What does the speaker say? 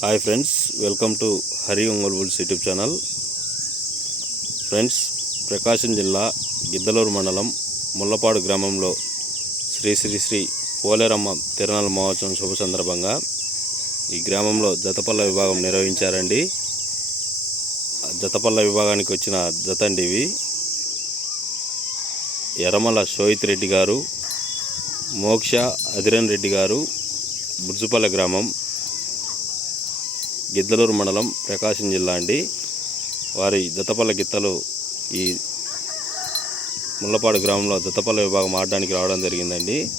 Hi friends welcome to Hari Ongole bulls YouTube channel. Friends Prakasam జిల్లా గిద్దలూరు మండలం ముల్లపాడు గ్రామంలో శ్రీ శ్రీ శ్రీ పోలేరమ్మ తిరణాల మహోత్సవం శుభ సందర్భంగా ఈ గ్రామంలో జతపల్ల విభాగం నిర్వహించారండి. జతపల్ల విభాగానికి వచ్చిన జతండి ఇవి ఎరమల శోహిత్ రెడ్డి గారు మోక్ష అధిరన్ రెడ్డి గారు బుర్జుపల్లె గ్రామం గిద్దలూరు మండలం ప్రకాశం జిల్లా అండి. వారి దత్తపల్ల గిత్తలు ఈ ముళ్ళపాడు గ్రామంలో దత్తపల్ల విభాగం ఆడడానికి రావడం జరిగిందండి.